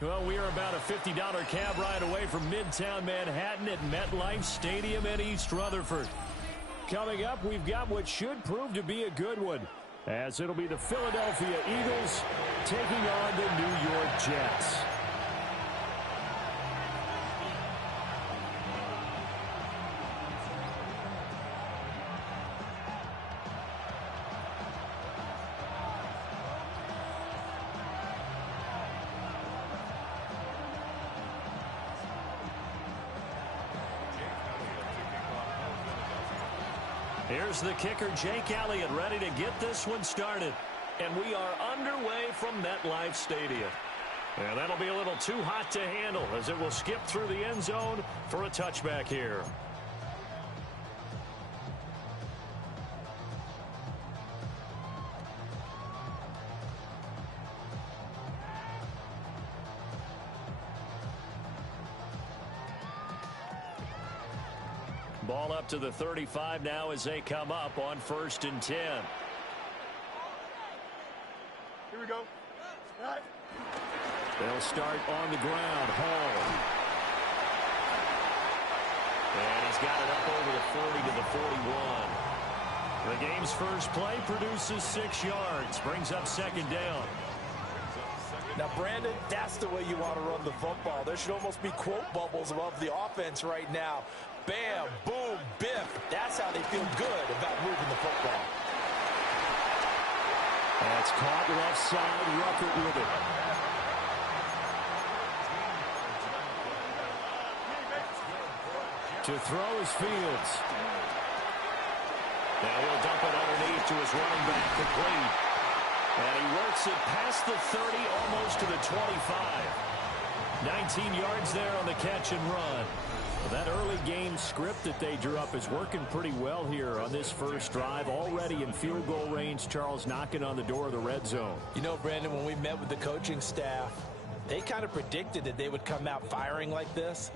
Well, we are about a $50 cab ride away from Midtown Manhattan at MetLife Stadium in East Rutherford. Coming up, we've got what should prove to be a good one, as it'll be the Philadelphia Eagles taking on the New York Jets. Here's the kicker, Jake Elliott, ready to get this one started. And we are underway from MetLife Stadium. And that'll be a little too hot to handle as it will skip through the end zone for a touchback here. Ball up to the 35 now as they come up on 1st and 10. Here we go. Right. They'll start on the ground. Hall. And he's got it up over the 40 to the 41. The game's first play produces 6 yards. Brings up 2nd down. Now, Brandon, that's the way you want to run the football. There should almost be quote bubbles above the offense right now. Bam, boom, biff. That's how they feel good about moving the football. That's caught left side. Ruckert with it. To throw is Fields. Now he'll dump it underneath to his running back, complete. And he works it past the 30, almost to the 25. 19 yards there on the catch and run. Well, that early game script that they drew up is working pretty well here on this first drive. Already in field goal range, Charles, knocking on the door of the red zone. You know, Brandon, when we met with the coaching staff, they kind of predicted that they would come out firing like this.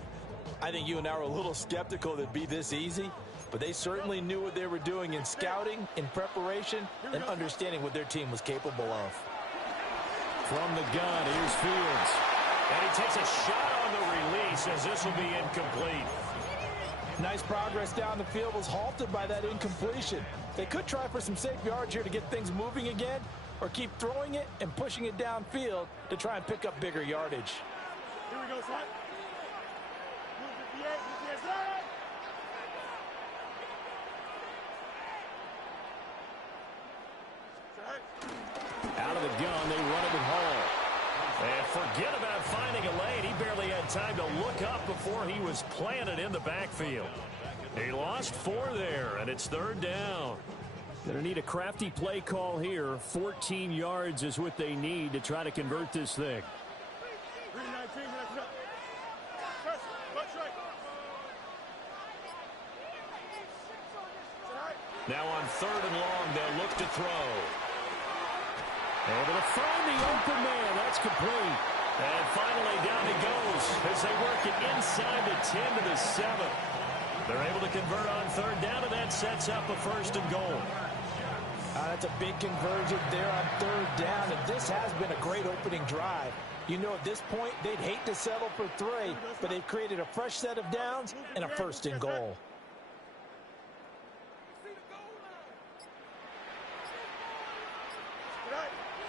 I think you and I were a little skeptical that it'd be this easy, but they certainly knew what they were doing in scouting, in preparation, and understanding what their team was capable of. From the gun, here's Fields. And he takes a shot on the release as this will be incomplete. Nice progress down the field, was halted by that incompletion. They could try for some safe yards here to get things moving again, or keep throwing it and pushing it downfield to try and pick up bigger yardage. Here we go, son. Move 58, 58, side. Out of the gun, they run it with Hall. And forget about finding a lane. He barely had time to look up before he was planted in the backfield. He lost 4 there, and it's 3rd down. Going to need a crafty play call here. 14 yards is what they need to try to convert this thing. Now on 3rd and long, they'll look to throw. Able to find the open man. That's complete. And finally down he goes as they work it inside the 10 to the 7. They're able to convert on 3rd down, and that sets up a 1st and goal. That's a big conversion there on 3rd down, and this has been a great opening drive. You know, at this point, they'd hate to settle for 3, but they've created a fresh set of downs and a 1st and goal.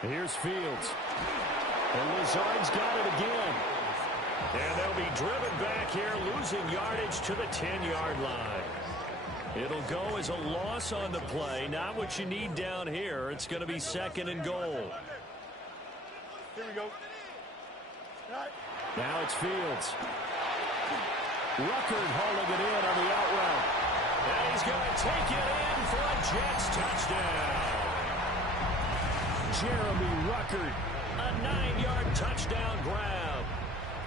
Here's Fields. And Lazard's got it again. And they'll be driven back here, losing yardage to the 10-yard line. It'll go as a loss on the play. Not what you need down here. It's going to be 2nd and goal. Here we go. Now it's Fields. Ruckert hauling it in on the out route. And he's going to take it in for a Jets touchdown. Jeremy Ruckert, a 9-yard touchdown grab.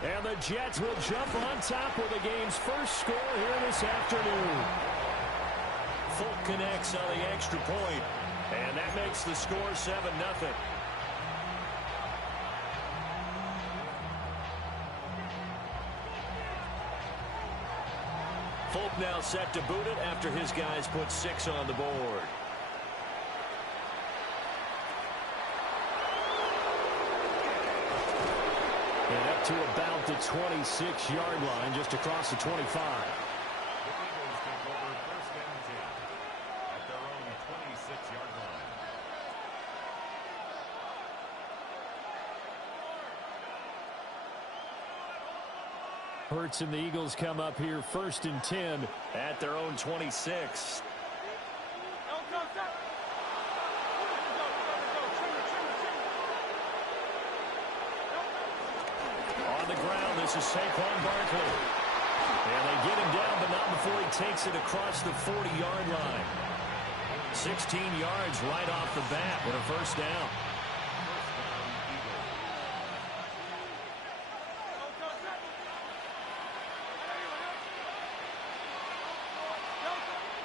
And the Jets will jump on top with the game's first score here this afternoon. Folk connects on the extra point, and that makes the score 7-0. Folk now set to boot it after his guys put 6 on the board. And up to about the 26-yard line, just across the 25. Hurts and the Eagles come up here 1st and 10 at their own 26. On the ground, this is Saquon Barkley. And they get him down, but not before he takes it across the 40-yard line. 16 yards right off the bat with a first down.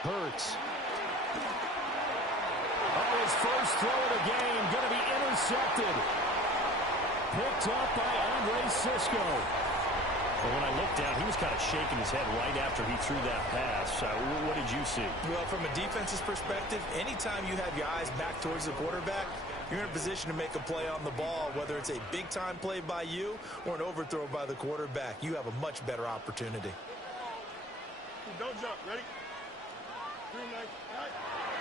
Hurts. Oh, his first throw of the game going to be intercepted. Picked up by Andre Cisco. Well, when I looked down, he was kind of shaking his head right after he threw that pass. What did you see? Well, from a defense's perspective, anytime you have your eyes back towards the quarterback, you're in a position to make a play on the ball, whether it's a big-time play by you or an overthrow by the quarterback. You have a much better opportunity. Don't jump. Ready?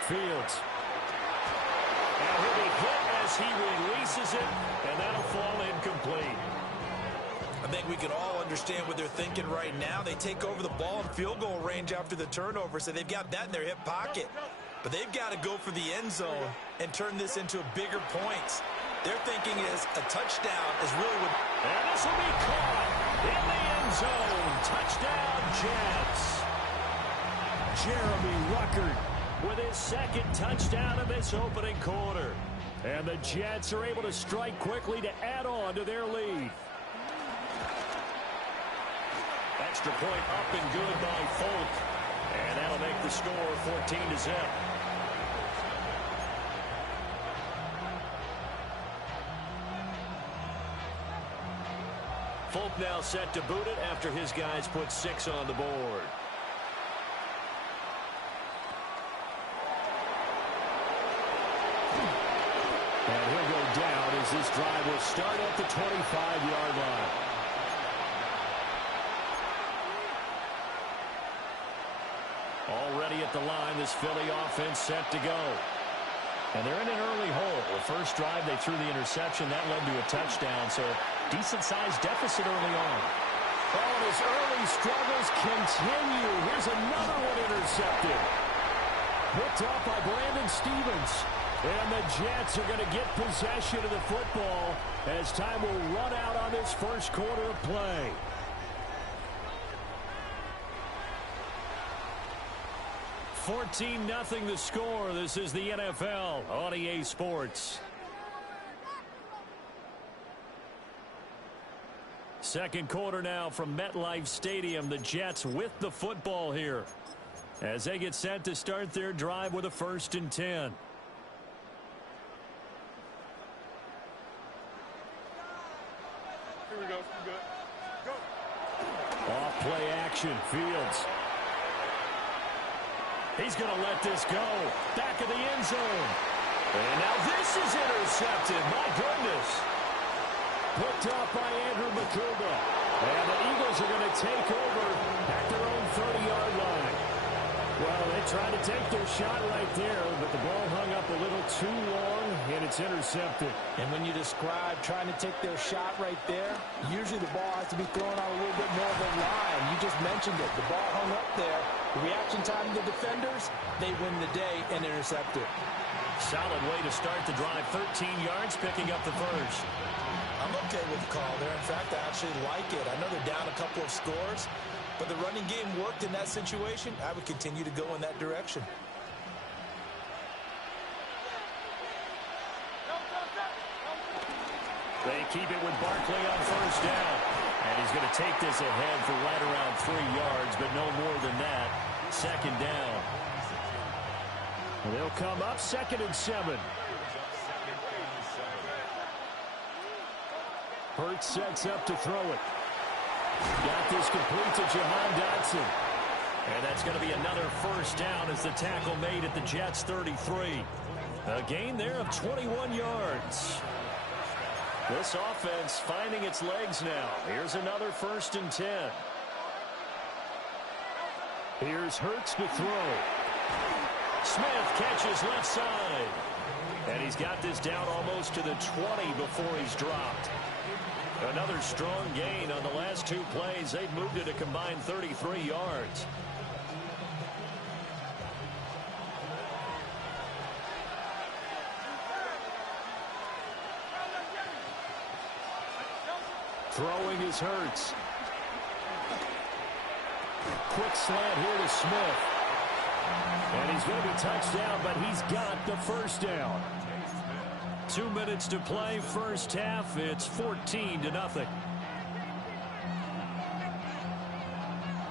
Fields. And he'll be hit as he releases it, and that'll fall incomplete. I think we can all understand what they're thinking right now. They take over the ball in field goal range after the turnover, so they've got that in their hip pocket. But they've got to go for the end zone and turn this into bigger points. Their thinking is a touchdown is really what... And this will be caught in the end zone. Touchdown, Jets. Jeremy Ruckert with his second touchdown of this opening quarter. And the Jets are able to strike quickly to add on to their lead. Extra point up and good by Folk. And that'll make the score 14-0. Folk now set to boot it after his guys put 6 on the board. And he'll go down as this drive will start at the 25-yard line. Already at the line, this Philly offense set to go. And they're in an early hole. The first drive, they threw the interception. That led to a touchdown, so decent-sized deficit early on. Oh, and his early struggles continue. Here's another one intercepted. Picked up by Brandon Stevens. And the Jets are going to get possession of the football as time will run out on this first quarter of play. $14-0 the score. This is the NFL on EA Sports. Second quarter now from MetLife Stadium. The Jets with the football here as they get set to start their drive with a 1st and 10. Here we go. Good. Go. Off play action. Fields. He's going to let this go. Back of the end zone. And now this is intercepted. My goodness. Picked up by Andrew Makuga. And the Eagles are going to take over at their own 30-yard line. Well, they tried to take their shot right there, but the ball hung up a little too long, and it's intercepted. And when you describe trying to take their shot right there, usually the ball has to be thrown out a little bit more of a line. You just mentioned it. The ball hung up there. The reaction time of the defenders, they win the day and intercept it. Solid way to start the drive. 13 yards, picking up the first. I'm okay with the call there. In fact, I actually like it. I know they're down a couple of scores, but the running game worked in that situation. I would continue to go in that direction. They keep it with Barkley on first down. And he's going to take this ahead for right around 3 yards, but no more than that. Second down. And they'll come up 2nd and 7. Hurts sets up to throw it. Got this complete to Jahan Dotson. And that's going to be another first down as the tackle made at the Jets' 33. A gain there of 21 yards. This offense finding its legs now. Here's another 1st and 10. Here's Hurts to throw. Smith catches left side. And he's got this down almost to the 20 before he's dropped. Another strong gain on the last 2 plays. They've moved it a combined 33 yards. Throwing is Hurts. Quick slant here to Smith. And he's going to be touchdown, but he's got the first down. 2 minutes to play, first half. It's 14-0.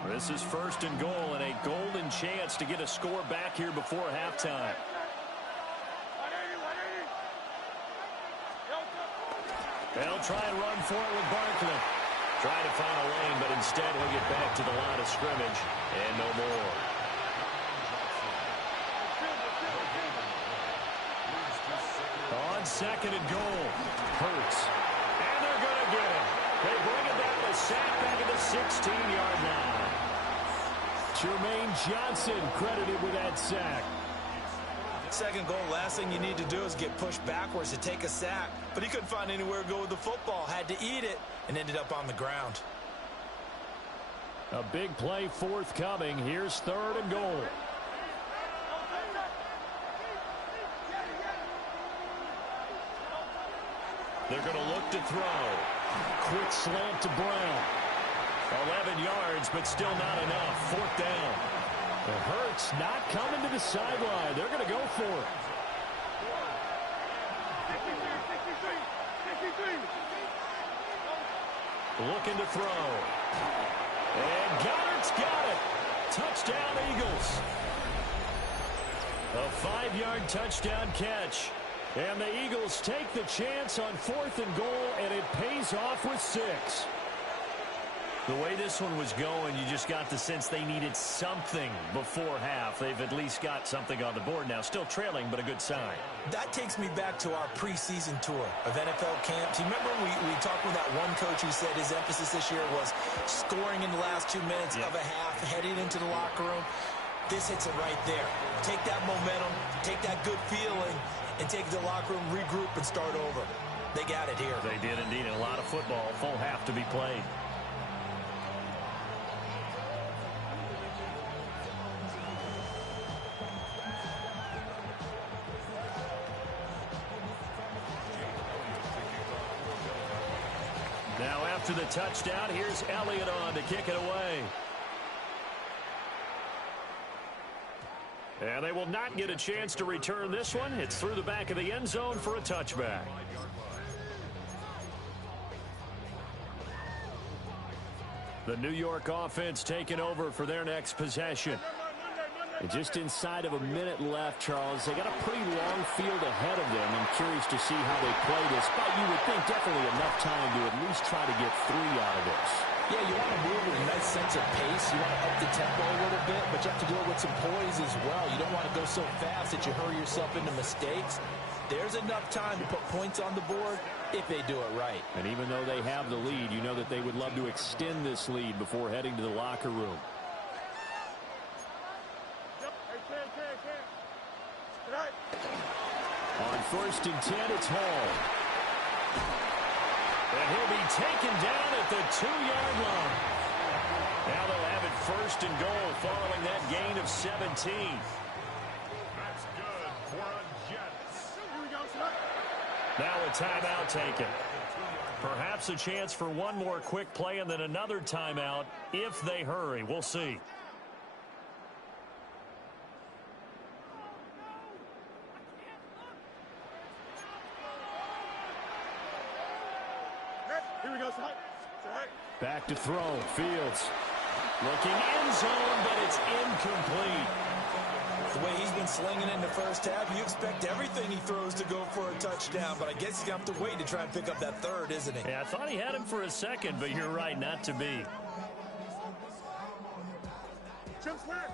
This is 1st and goal and a golden chance to get a score back here before halftime. They'll try and run for it with Barkley. Trying to find a lane, but instead he'll get back to the line of scrimmage and no more. On 2nd and goal, Hurts. And they're going to get him. They bring it down to sack back at the 16-yard line. Jermaine Johnson credited with that sack. 2nd goal, last thing you need to do is get pushed backwards to take a sack. But he couldn't find anywhere to go with the football. Had to eat it and ended up on the ground. A big play forthcoming. Here's 3rd and goal. They're going to look to throw. Quick slant to Brown. 11 yards, but still not enough. 4th down. The Hurts not coming to the sideline. They're going to go for it. Looking to throw. And Goddard's got it. Touchdown, Eagles. A 5-yard touchdown catch. And the Eagles take the chance on 4th and goal, and it pays off with 6. The way this one was going, you just got the sense they needed something before half. They've at least got something on the board now. Still trailing, but a good sign. That takes me back to our preseason tour of NFL camps. You remember we talked with that one coach who said his emphasis this year was scoring in the last 2 minutes of a half, heading into the locker room. This hits it right there. Take that momentum, take that good feeling, and take it to the locker room, regroup, and start over. They got it here. They did indeed. A lot of football, full half to be played. Now after the touchdown, here's Elliott on to kick it away. And they will not get a chance to return this one. It's through the back of the end zone for a touchback. The New York offense taking over for their next possession. And just inside of a minute left, Charles. They got a pretty long field ahead of them. I'm curious to see how they play this. But you would think definitely enough time to at least try to get 3 out of this. Yeah, you want to move with a nice sense of pace. You want to up the tempo a little bit, but you have to do it with some poise as well. You don't want to go so fast that you hurry yourself into mistakes. There's enough time to put points on the board if they do it right. And even though they have the lead, you know that they would love to extend this lead before heading to the locker room. On 1st and 10, it's Hall. And he'll be taken down at the 2-yard line. Now they'll have it 1st and goal following that gain of 17. That's good for a Jets. Here we go, sir. Now a timeout taken. Perhaps a chance for one more quick play and then another timeout if they hurry. We'll see. Here we go, sir. Back to throw. Fields looking end zone, but it's incomplete. The way he's been slinging it in the first half, you expect everything he throws to go for a touchdown, but I guess he's going to have to wait to try and pick up that 3rd, isn't he? Yeah, I thought he had him for a second, but you're right, not to be. Jump slant.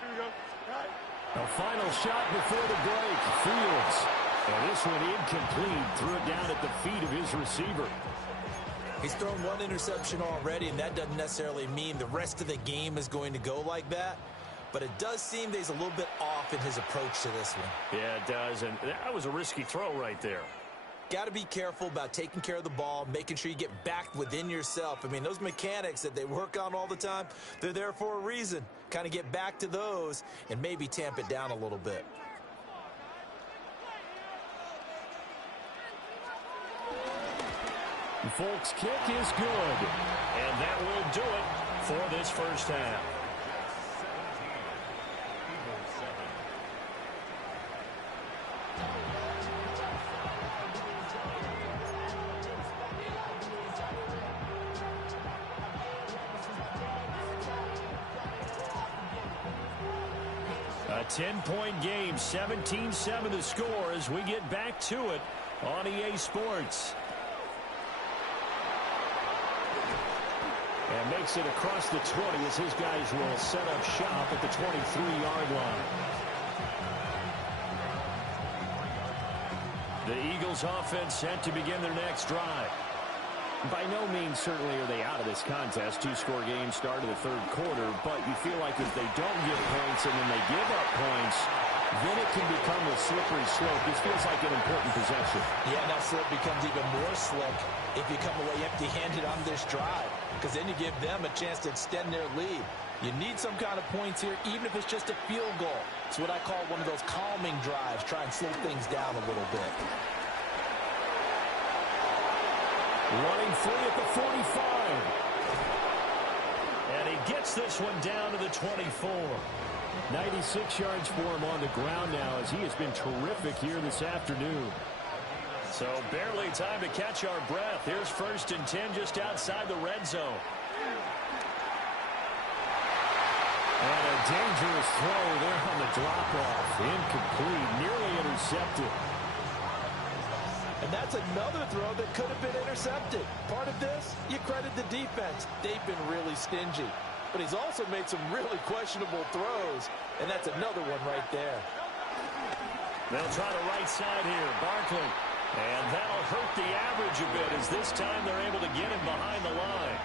Here we go. Got it. A final shot before the break. Fields And this one incomplete. Threw it down at the feet of his receiver. He's thrown one interception already, and that doesn't necessarily mean the rest of the game is going to go like that. But it does seem that he's a little bit off in his approach to this one. Yeah, it does. And that was a risky throw right there. Got to be careful about taking care of the ball, making sure you get back within yourself. I mean, those mechanics that they work on all the time, they're there for a reason. Kind of get back to those and maybe tamp it down a little bit. The Folks' kick is good. And that will do it for this first half. A 10-point game, 17-7 the score as we get back to it on EA Sports. And makes it across the 20 as his guys will set up shop at the 23-yard line. The Eagles offense set to begin their next drive. By no means certainly are they out of this contest. Two-score game start of the third quarter, but you feel like if they don't get points and then they give up points, then it can become a slippery slope. This feels like an important possession. Yeah, that slope becomes even more slick if you come away empty-handed on this drive, because then you give them a chance to extend their lead. You need some kind of points here, even if it's just a field goal. It's what I call one of those calming drives. Try and slow things down a little bit. Running free at the 45. And he gets this one down to the 24. 96 yards for him on the ground now as he has been terrific here this afternoon. So barely time to catch our breath. Here's 1st and 10 just outside the red zone. And a dangerous throw there on the drop-off. Incomplete, nearly intercepted. And that's another throw that could have been intercepted. Part of this, you credit the defense. They've been really stingy. But he's also made some really questionable throws, and that's another one right there. They'll try the right side here, Barkley. And that'll hurt the average a bit as this time they're able to get him behind the line.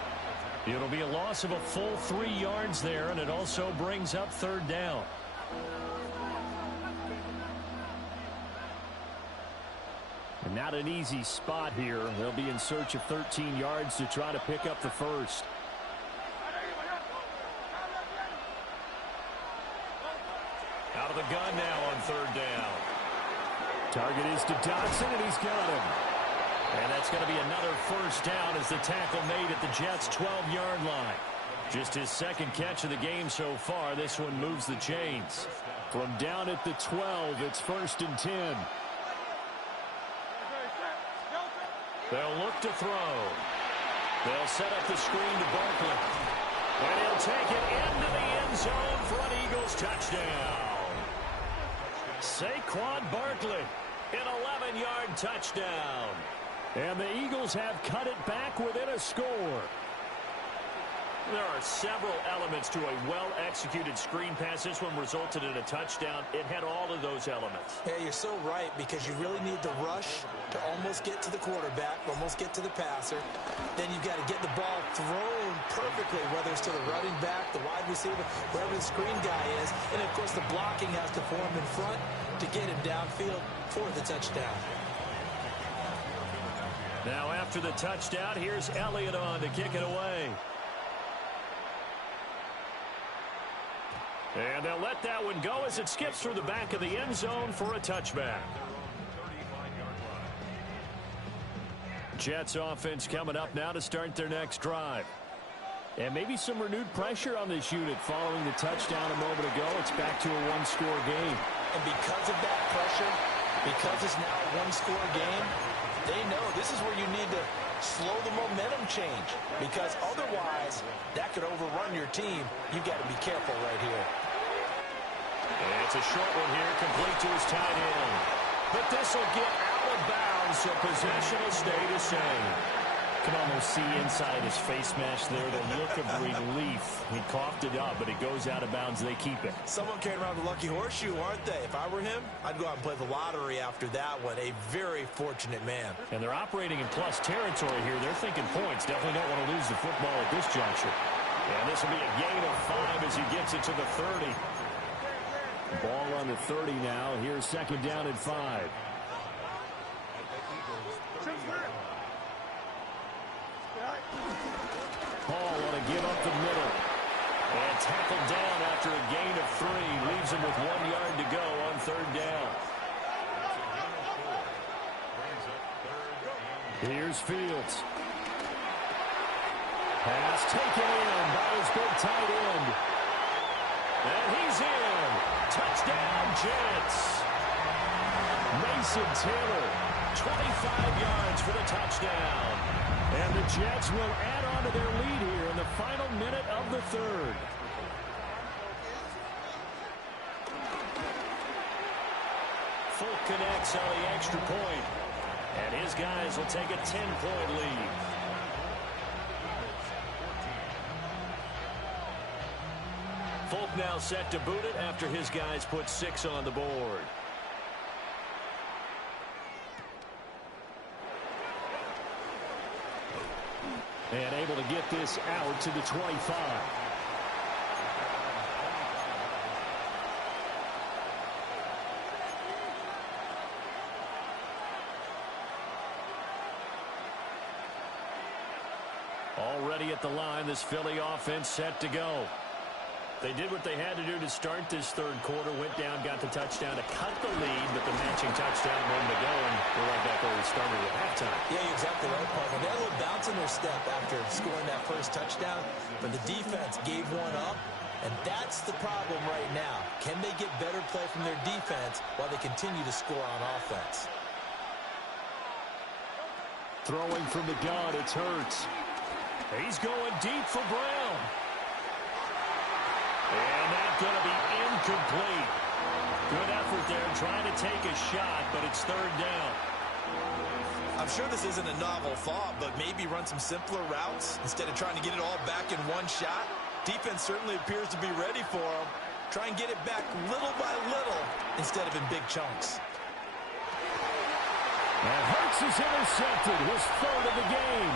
It'll be a loss of a full 3 yards there, and it also brings up 3rd down. And not an easy spot here. They'll be in search of 13 yards to try to pick up the first. Out of the gun now on 3rd down. Target is to Dodson, and he's got him. And that's going to be another first down as the tackle made at the Jets' 12-yard line. Just his 2nd catch of the game so far. This one moves the chains. From down at the 12, it's 1st and 10. They'll look to throw. They'll set up the screen to Barkley. And he'll take it into the end zone for an Eagles touchdown. Saquon Barkley, an 11-yard touchdown. And the Eagles have cut it back within a score. There are several elements to a well-executed screen pass. This one resulted in a touchdown. It had all of those elements. Yeah, you're so right, because you really need the rush to almost get to the quarterback, almost get to the passer. Then you've got to get the ball thrown perfectly, whether it's to the running back, the wide receiver, wherever the screen guy is. And, of course, the blocking has to form in front to get him downfield for the touchdown. Now, after the touchdown, here's Elliott on to kick it away. And they'll let that one go as it skips through the back of the end zone for a touchback. Jets offense coming up now to start their next drive. And maybe some renewed pressure on this unit following the touchdown a moment ago. It's back to a one-score game. And because of that pressure, because it's now a one-score game, they know this is where you need to slow the momentum change, because otherwise that could overrun your team. You've got to be careful right here. And it's a short one here, complete to his tight end. But this will get out of bounds, so possession will stay the same. can almost see inside his face mask there the look of relief. He coughed it up, but it goes out of bounds. They keep it. Someone carrying around the lucky horseshoe, aren't they? If I were him, I'd go out and play the lottery after that one. A very fortunate man. And they're operating in plus territory here. They're thinking points. Definitely don't want to lose the football at this juncture. And this will be a gain of 5 as he gets it to the 30. Ball on the 30 now. Here's second down and 5. Paul want to give up the middle. And tackled down after a gain of 3. Leaves him with 1 yard to go on third down. Here's Fields. Pass taken in by his big tight end. And he's in. Touchdown, Jets. Mason Taylor, 25 yards for the touchdown. And the Jets will add on to their lead here in the final minute of the third. Folk connects on the extra point. And his guys will take a 10-point lead. Folk now set to boot it after his guys put 6 on the board. And able to get this out to the 25. Already at the line, this Philly offense set to go. They did what they had to do to start this third quarter. Went down, got the touchdown to cut the lead, but the matching touchdown a moment ago, and we're right back where we started at halftime. Yeah, you're exactly right, Parker. They had a little bounce in their step after scoring that first touchdown, but the defense gave one up, and that's the problem right now. Can they get better play from their defense while they continue to score on offense? Throwing from the gun, it's Hurts. He's going deep for Brown. And that's going to be incomplete. Good effort there, trying to take a shot, but it's third down. I'm sure this isn't a novel thought, but maybe run some simpler routes instead of trying to get it all back in one shot. Defense certainly appears to be ready for him. Try and get it back little by little instead of in big chunks. And Hurts is intercepted, his third of the game.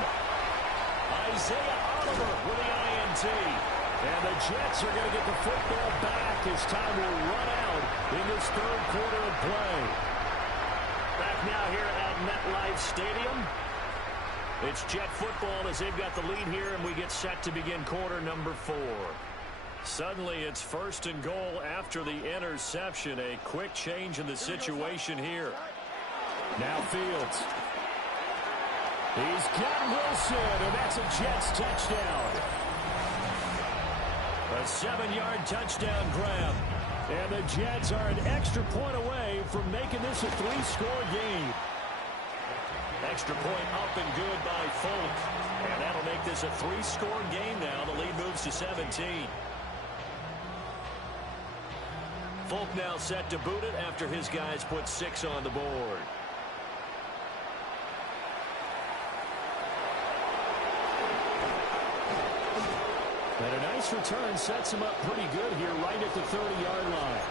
Isaiah Oliver with the INT. And the Jets are going to get the football back as time will run out in this third quarter of play. Back now here at MetLife Stadium. It's Jet football as they've got the lead here, and we get set to begin quarter number 4. Suddenly it's first and goal after the interception. A quick change in the situation here. Now Fields. He's got Wilson, and that's a Jets touchdown. A 7-yard touchdown grab. And the Jets are an extra point away from making this a 3-score game. Extra point up and good by Folk. And that'll make this a 3-score game now. The lead moves to 17. Folk now set to boot it after his guys put 6 on the board. And a nice return sets him up pretty good here right at the 30-yard line.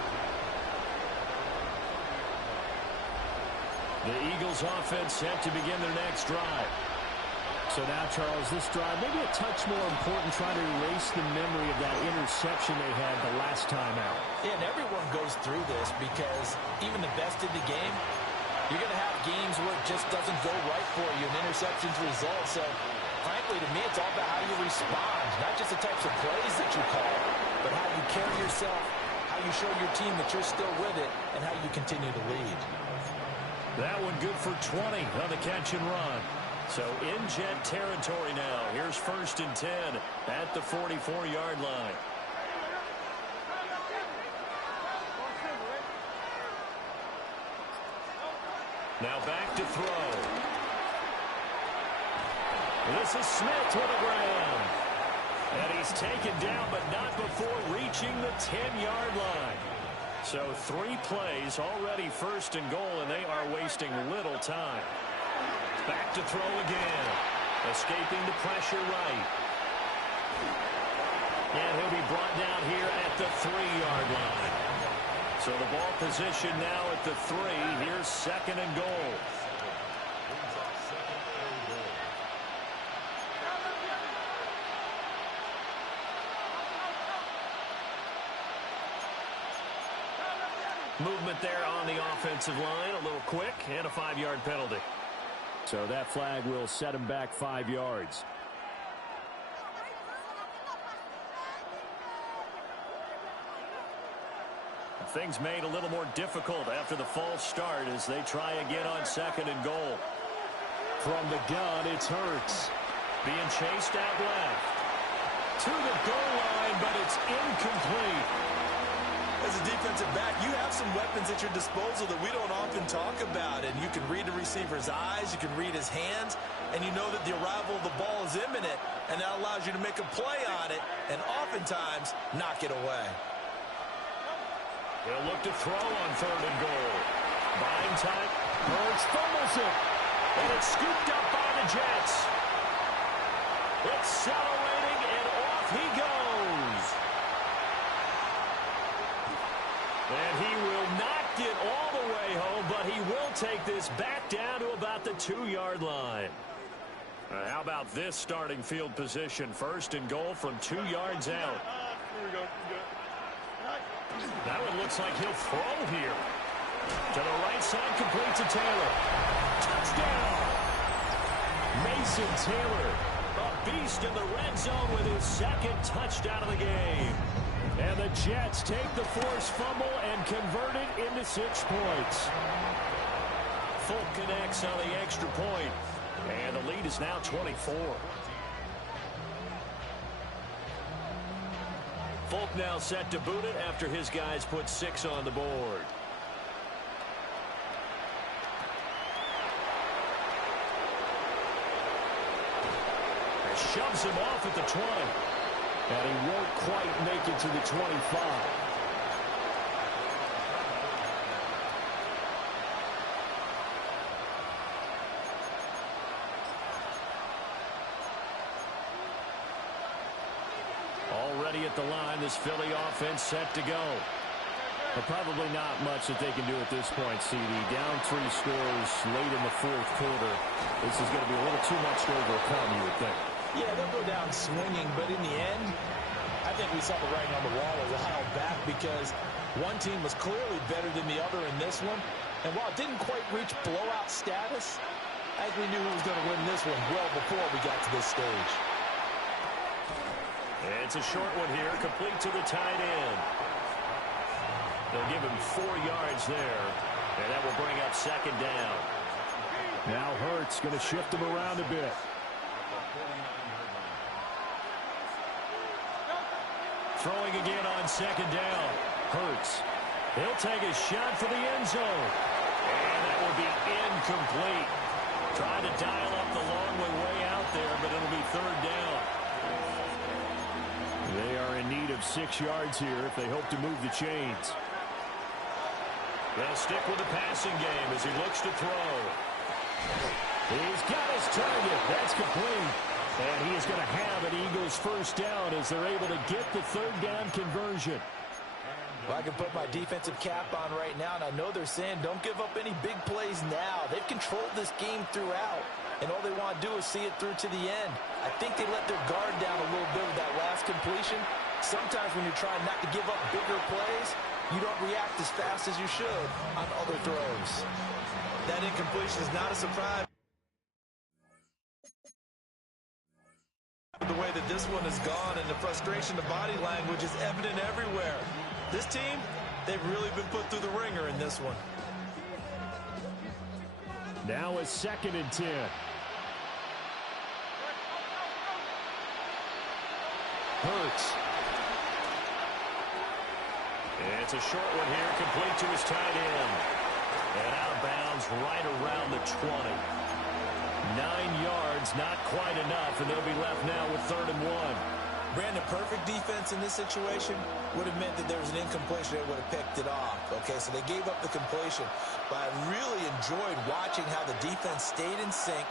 The Eagles offense set to begin their next drive. So now, Charles, this drive maybe a touch more important, trying to erase the memory of that interception they had the last time out. Yeah, and everyone goes through this because even the best in the game, you're going to have games where it just doesn't go right for you, and interceptions result. So frankly, to me, it's all about how you respond, not just the types of plays that you call, but how you carry yourself, how you show your team that you're still with it, and how you continue to lead. That one good for 20 on the catch and run. So in Jet territory now. Here's first and 10 at the 44-yard line. Now back to throw. This is Smith to the ground. And he's taken down, but not before reaching the 10-yard line. So 3 plays, already first and goal, and they are wasting little time. Back to throw again. Escaping the pressure right. And he'll be brought down here at the 3-yard line. So the ball position now at the 3. Here's 2nd and goal. Movement there on the offensive line. A little quick and a 5-yard penalty. So that flag will set him back 5 yards. Things made a little more difficult after the false start as they try again on 2nd and goal. From the gun, it's Hurts. Being chased out left. To the goal line, but it's incomplete. As a defensive back, you have some weapons at your disposal that we don't often talk about. And you can read the receiver's eyes, you can read his hands, and you know that the arrival of the ball is imminent, and that allows you to make a play on it and oftentimes knock it away. They'll look to throw on 3rd and goal. Buying time. Hurts fumbles it. And it's scooped up by the Jets. Accelerating, and off he goes. And he will not get all the way home, but he will take this back down to about the 2-yard line. How about this starting field position? 1st and goal from 2 yards out. Here we go. That one looks like he'll throw here. To the right side, complete to Taylor. Touchdown! Mason Taylor, a beast in the red zone with his 2nd touchdown of the game. And the Jets take the forced fumble and convert it into 6 points. Folk connects on the extra point, and the lead is now 24. Folk now set to boot it after his guys put 6 on the board. Shoves him off at the 20. And he won't quite make it to the 25. Already at the line, this Philly offense set to go. But probably not much that they can do at this point, CD. Down 3 scores late in the 4th quarter. This is going to be a little too much to overcome, you would think. Yeah, they'll go down swinging, but in the end, I think we saw the writing on the wall a while back because one team was clearly better than the other in this one. And while it didn't quite reach blowout status, I think we knew who was going to win this one well before we got to this stage. It's a short one here, complete to the tight end. They'll give him 4 yards there, and that will bring up 2nd down. Now Hurts going to shift him around a bit. Throwing again on 2nd down. Hurts. He'll take a shot for the end zone. And that will be incomplete. Trying to dial up the long way out there, but it'll be 3rd down. They are in need of 6 yards here if they hope to move the chains. They'll stick with the passing game as he looks to throw. He's got his target. That's complete. And he is going to have an Eagles 1st down as they're able to get the 3rd down conversion. Well, I can put my defensive cap on right now, and I know they're saying don't give up any big plays now. They've controlled this game throughout, and all they want to do is see it through to the end. I think they let their guard down a little bit with that last completion. Sometimes when you're trying not to give up bigger plays, you don't react as fast as you should on other throws. That incompletion is not a surprise. The way that this one has gone and the frustration, the body language is evident everywhere. This team, they've really been put through the ringer in this one. Now a 2nd and 10. Hurts. It's a short one here, complete to his tight end. And out of bounds right around the 20. 9 yards, not quite enough, and they'll be left now with 3rd and 1. Brandon, perfect defense in this situation would have meant that there was an incompletion. They would have picked it off. Okay, so they gave up the completion. But I really enjoyed watching how the defense stayed in sync,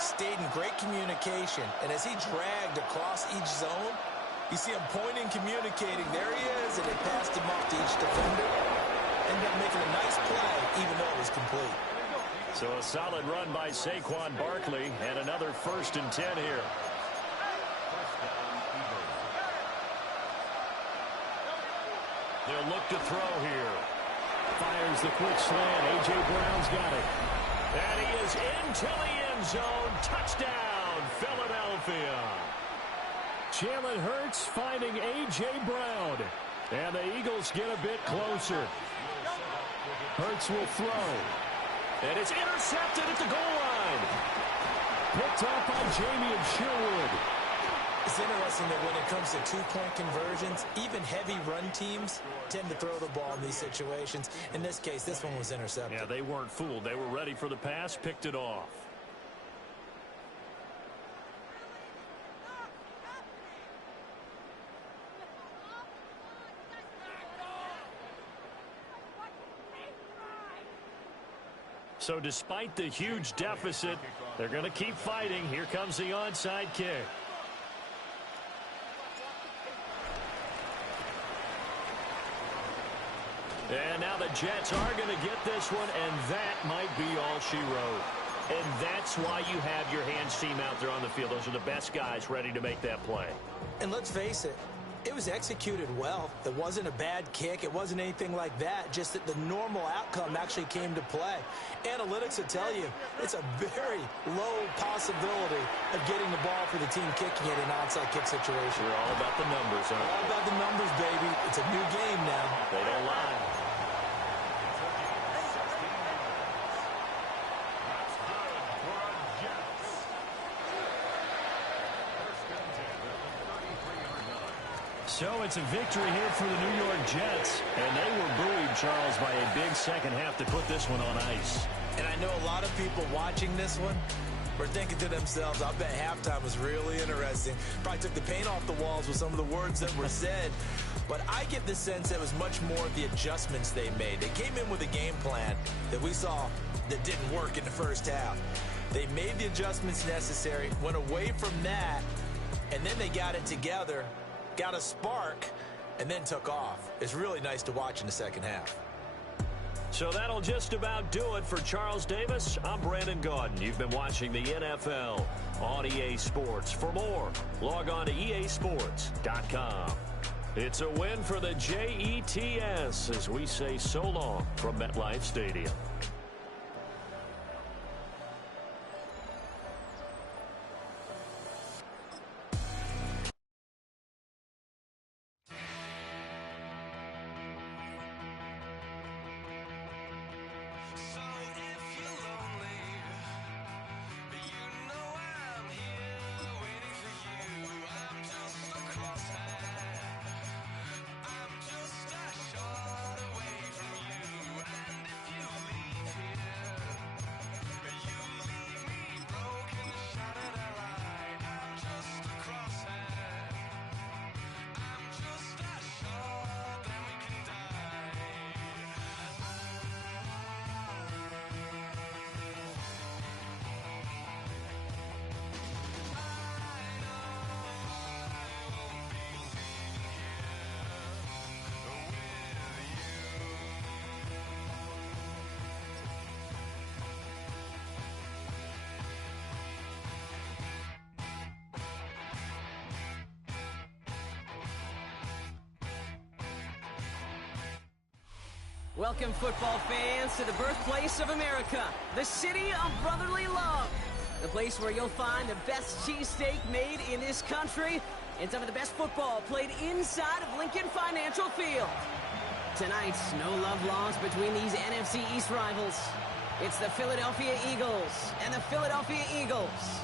stayed in great communication, and as he dragged across each zone, you see him pointing, communicating. There he is, and they passed him off to each defender. Ended up making a nice play, even though it was complete. So a solid run by Saquon Barkley, and another 1st and 10 here. They'll look to throw here. Fires the quick slant. A.J. Brown's got it. And he is into the end zone. Touchdown, Philadelphia. Jalen Hurts finding A.J. Brown. And the Eagles get a bit closer. Hurts will throw. And it's intercepted at the goal line. Picked up by Jamie Sherwood. It's interesting that when it comes to two-point conversions, even heavy run teams tend to throw the ball in these situations. In this case, this one was intercepted. Yeah, they weren't fooled. They were ready for the pass, picked it off. So despite the huge deficit, they're going to keep fighting. Here comes the onside kick. And now the Jets are going to get this one, and that might be all she wrote. And that's why you have your hands team out there on the field. Those are the best guys ready to make that play. And let's face it, it was executed well. It wasn't a bad kick. It wasn't anything like that. Just that the normal outcome actually came to play. Analytics will tell you it's a very low possibility of getting the ball for the team kicking it in an onside kick situation. We're all about the numbers, huh? All about the numbers, baby. It's a new game now. They don't lie. So it's a victory here for the New York Jets. And they were buoyed, Charles, by a big second half to put this one on ice. And I know a lot of people watching this one were thinking to themselves, I bet halftime was really interesting. Probably took the paint off the walls with some of the words that were said. But I get the sense that it was much more of the adjustments they made. They came in with a game plan that we saw that didn't work in the first half. They made the adjustments necessary, went away from that, and then they got it together, got a spark, and then took off. It's really nice to watch in the second half. So that'll just about do it for Charles Davis. I'm Brandon Gaudin. You've been watching the NFL on EA Sports. For more, log on to easports.com. It's a win for the Jets as we say so long from MetLife Stadium. Welcome, football fans, to the birthplace of America, the city of brotherly love. The place where you'll find the best cheesesteak made in this country and some of the best football played inside of Lincoln Financial Field. Tonight, no love lost between these NFC East rivals. It's the Philadelphia Eagles and the Philadelphia Eagles.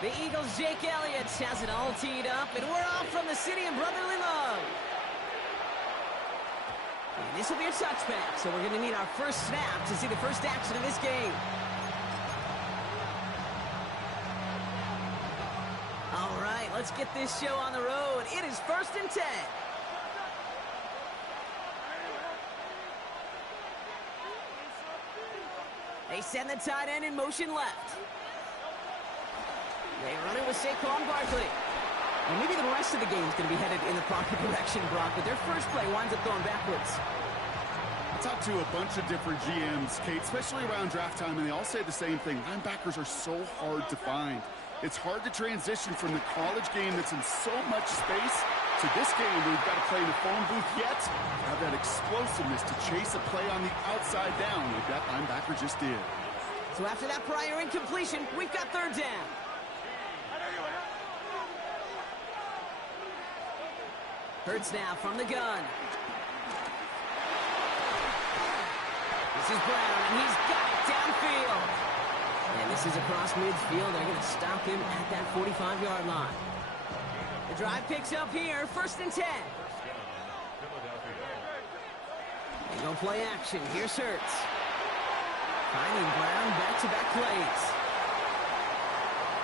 The Eagles' Jake Elliott has it all teed up, and we're off from the city of brotherly love. And this will be a touchback, so we're going to need our first snap to see the first action of this game. All right, let's get this show on the road. It is 1st and 10. They send the tight end in motion left. They run it with Saquon Barkley. And maybe the rest of the game is going to be headed in the proper direction, Brock, but their first play winds up going backwards. I talked to a bunch of different GMs, Kate, especially around draft time, and they all say the same thing. Linebackers are so hard to find. It's hard to transition from the college game that's in so much space to this game where we've got to play in a phone booth yet have that explosiveness to chase a play on the outside down like that linebacker just did. So after that prior incompletion, we've got 3rd down. Hurts now from the gun. This is Brown, and he's got it downfield. And this is across midfield. They're going to stop him at that 45-yard line. The drive picks up here, 1st and 10. They go play action. Here's Hurts. Finding Brown, back-to-back plays.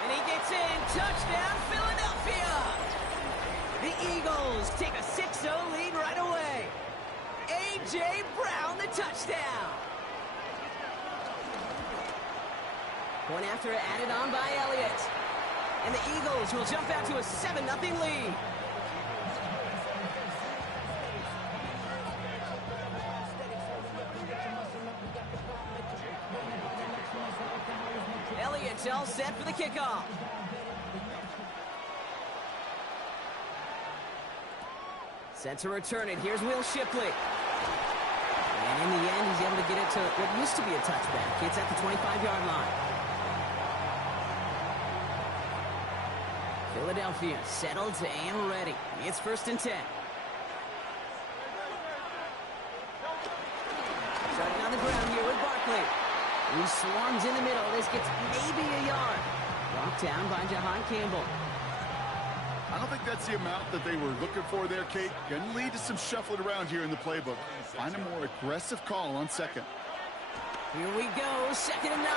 And he gets in. Touchdown, Philadelphia! The Eagles take a 6-0 lead right away. A.J. Brown, the touchdown. Point after added on by Elliott. And the Eagles will jump out to a 7-0 lead. Elliott's all set for the kickoff. Set to return it. Here's Will Shipley. And in the end, he's able to get it to what used to be a touchback. It's at the 25-yard line. Philadelphia settled and ready. It's 1st and 10. Starting on the ground here with Barkley. He swarms in the middle. This gets maybe a yard. Brought down by Jahan Campbell. I don't think that's the amount that they were looking for there, Kate. Going to lead to some shuffling around here in the playbook. Find a more aggressive call on 2nd. Here we go, 2nd and 9.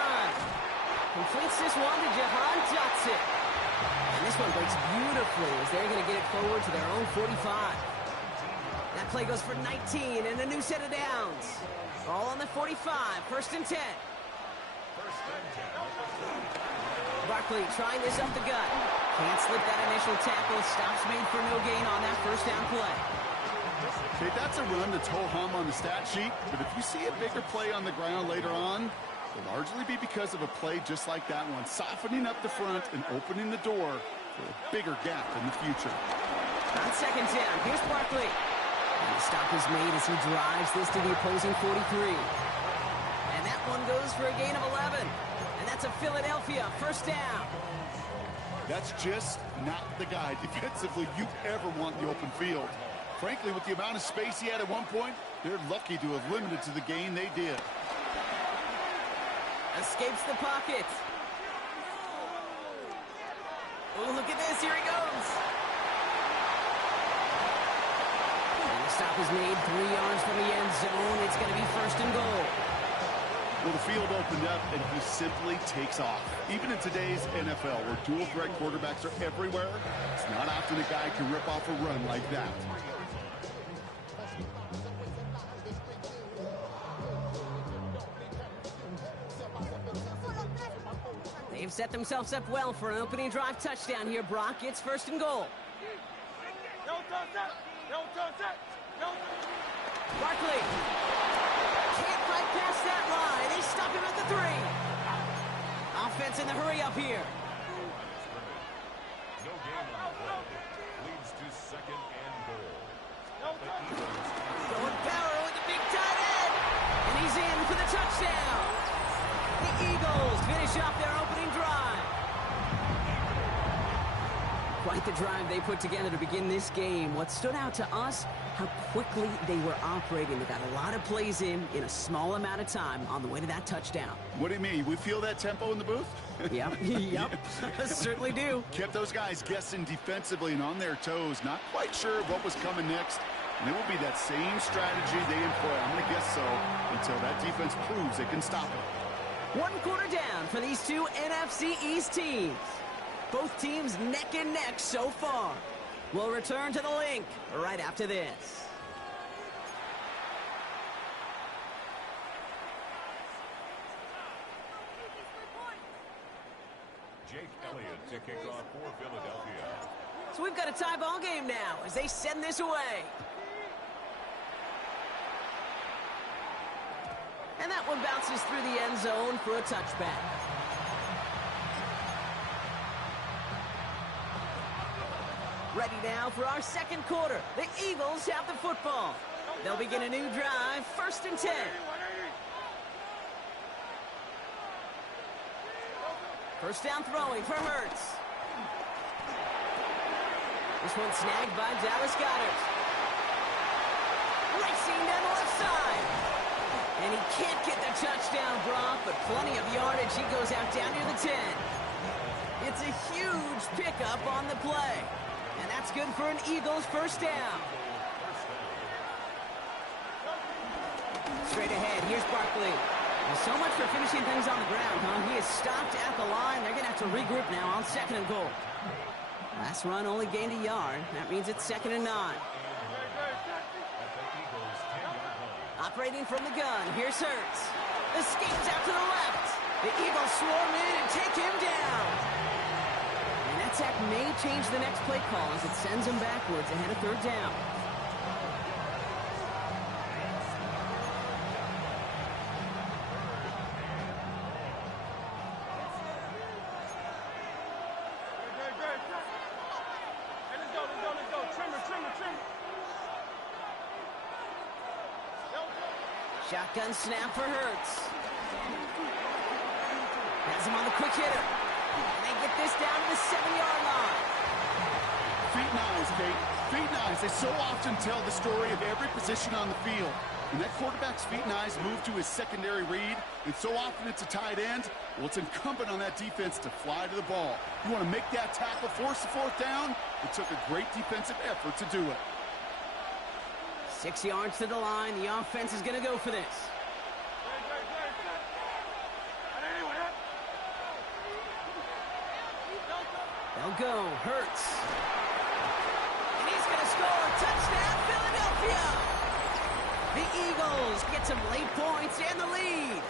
Completes this one to Jahan Dotson. And this one breaks beautifully as they're going to get it forward to their own 45. That play goes for 19 and a new set of downs. All on the 45, 1st and 10. Barkley trying this up the gut. Can't slip that initial tackle. Stops made for no gain on that 1st down play. Okay, that's a run that's ho-hum on the stat sheet, but if you see a bigger play on the ground later on, it'll largely be because of a play just like that one, softening up the front and opening the door for a bigger gap in the future. On 2nd down, here's Barkley. And the stop is made as he drives this to the opposing 43. And that one goes for a gain of 11. And that's a Philadelphia 1st down. That's just not the guy defensively you ever want in the open field. Frankly, with the amount of space he had at one point, they're lucky to have limited to the gain they did. Escapes the pocket. Oh, look at this. Here he goes. And the stop is made 3 yards from the end zone. It's going to be 1st and goal. Well, the field opened up, and he simply takes off. Even in today's NFL, where dual-threat quarterbacks are everywhere, it's not often a guy can rip off a run like that. They've set themselves up well for an opening drive touchdown here, Brock. It's 1st and goal. Barkley can't fight past that line. They stop him at the 3. Offense in the hurry up here. No gain on the play. Leads to 2nd and goal. Going power with the big tight end. And he's in for the touchdown. The Eagles finish off their opening drive. Quite the drive they put together to begin this game. What stood out to us, how quickly they were operating. They got a lot of plays in a small amount of time on the way to that touchdown. What do you mean? We feel that tempo in the booth? Yep, yep, certainly do. Kept those guys guessing defensively and on their toes, not quite sure what was coming next. And it will be that same strategy they employ, I'm going to guess so, until that defense proves it can stop it. One quarter down for these two NFC East teams. Both teams neck and neck so far. We'll return to the link right after this. Jake Elliott to kick off for Philadelphia. So we've got a tie ball game now as they send this away. And that one bounces through the end zone for a touchback. Ready now for our second quarter. The Eagles have the football. They'll begin a new drive, 1st and 10. First down throwing for Hurts. This one snagged by Dallas Goedert. Racing down the left side. And he can't get the touchdown, Brock, but plenty of yardage. He goes out down near the 10. It's a huge pickup on the play. And that's good for an Eagles first down. Straight ahead, here's Barkley. Well, so much for finishing things on the ground, huh? He is stopped at the line. They're going to have to regroup now on 2nd and goal. Last run only gained a yard. That means it's 2nd and 9. Operating from the gun, here's Hurts. Escapes out to the left. The Eagles swarm in and take him down. And that sack may change the next play call as it sends him backwards ahead of 3rd down. Shotgun snap for Hurts. Has him on the quick hitter. And they get this down to the 7-yard line. Feet and eyes, Kate. Feet and eyes. They so often tell the story of every position on the field. When that quarterback's feet and eyes move to his secondary read, and so often it's a tight end, well, it's incumbent on that defense to fly to the ball. You want to make that tackle, force the 4th down. It took a great defensive effort to do it. 6 yards to the line. The offense is going to go for this. They'll go. Hurts. And he's going to score. Touchdown, Philadelphia. The Eagles get some late points and the lead.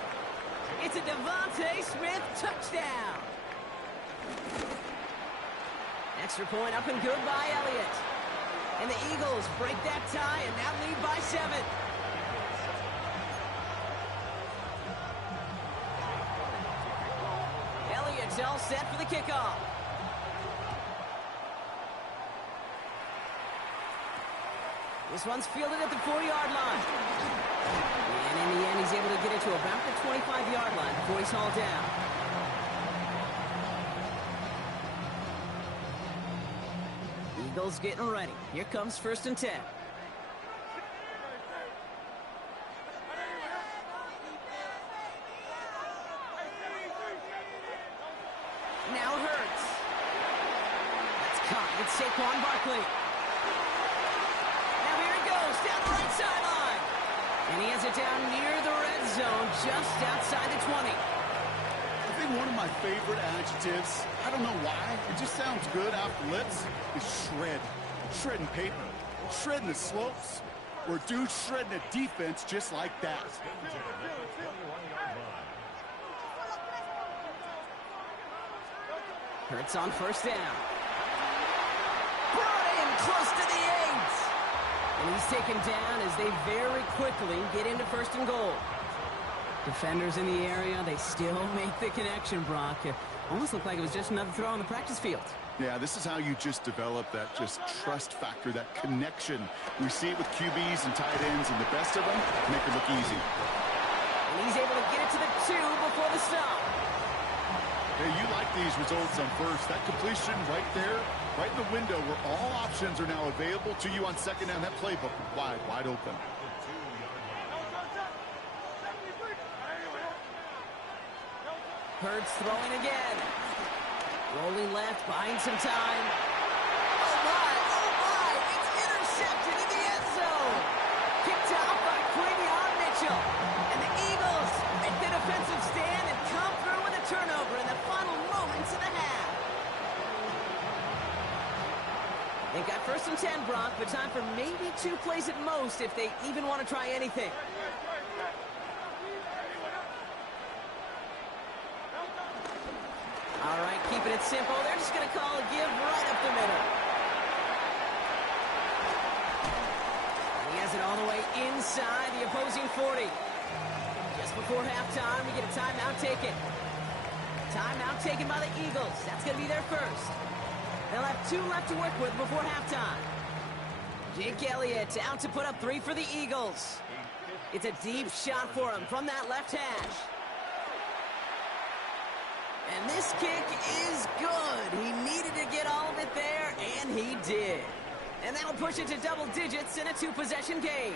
It's a Devontae Smith touchdown. Extra point up and good by Elliott. And the Eagles break that tie and now lead by 7. Elliott's all set for the kickoff. This one's fielded at the 40-yard line. And in the end, he's able to get it to about the 25-yard line before he's hauled down. Eagles getting ready. Here comes 1st and 10. Now Hurts. That's caught. It's Saquon Barkley. Now here he goes down the right sideline. And he has it down near the red zone, just outside the 20. I think one of my favorite adjectives, I don't know why, it just sounds good off the lips, is shred. Shredding paper, shredding the slopes, or dude shredding a defense just like that. Hurts on 1st down. Brought in close to the 8. And he's taken down as they very quickly get into 1st and goal. Defenders in the area, they still make the connection, Brock. It almost looked like it was just another throw on the practice field. Yeah, this is how you just develop that just trust factor, that connection. We see it with QBs and tight ends, and the best of them make it look easy. And he's able to get it to the 2 before the stop. Hey, you like these results on 1st. That completion right there, right in the window where all options are now available to you on 2nd down. That playbook wide open. Hurts throwing again. Rolling left, buying some time. Oh, my! It's intercepted in the end zone! clock, but time for maybe 2 plays at most if they even want to try anything. All right, keeping it simple. They're just going to call a give right up the middle. He has it all the way inside the opposing 40. Just before halftime, we get a timeout taken. Timeout taken by the Eagles. That's going to be their first. They'll have 2 left to work with before halftime. Jake Elliott out to put up 3 for the Eagles. It's a deep shot for him from that left hash. And this kick is good. He needed to get all of it there, and he did. And that'll push it to double digits in a 2-possession game.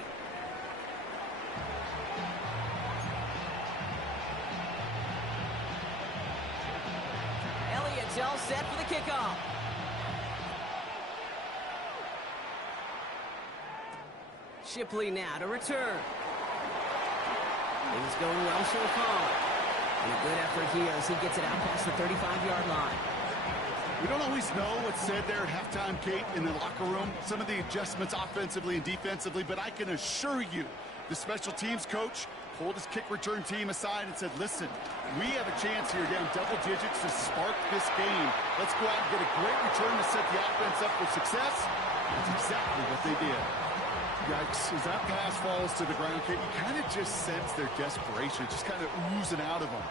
Elliott's all set for the kickoff. Shipley now to return. Things going well so far. And a good effort here as he gets it out past the 35-yard line. We don't always know what's said there at halftime, Kate, in the locker room. Some of the adjustments offensively and defensively, but I can assure you the special teams coach pulled his kick return team aside and said, listen, we have a chance here down double digits to spark this game. Let's go out and get a great return to set the offense up for success. That's exactly what they did. Yikes, as that pass falls to the ground, Kate, you kind of just sense their desperation, just kind of oozing out of them.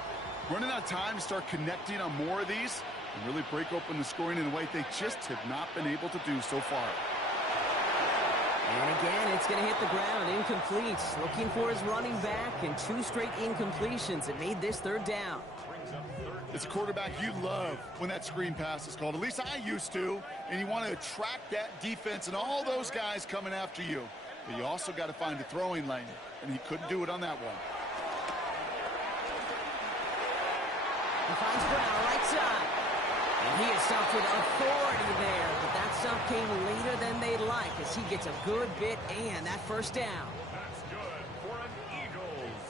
Running out of time to start connecting on more of these and really break open the scoring in a way they just have not been able to do so far. And again, it's going to hit the ground, incomplete. Looking for his running back, and 2 straight incompletions. It made this 3rd down. It's a quarterback you love when that screen pass is called. At least I used to. And you want to attract that defense and all those guys coming after you. But you also got to find the throwing lane. And he couldn't do it on that one. He finds Brown right side. And he is stopped with authority there. But that stop came later than they'd like as he gets a good bit and that 1st down. That's good for an Eagles.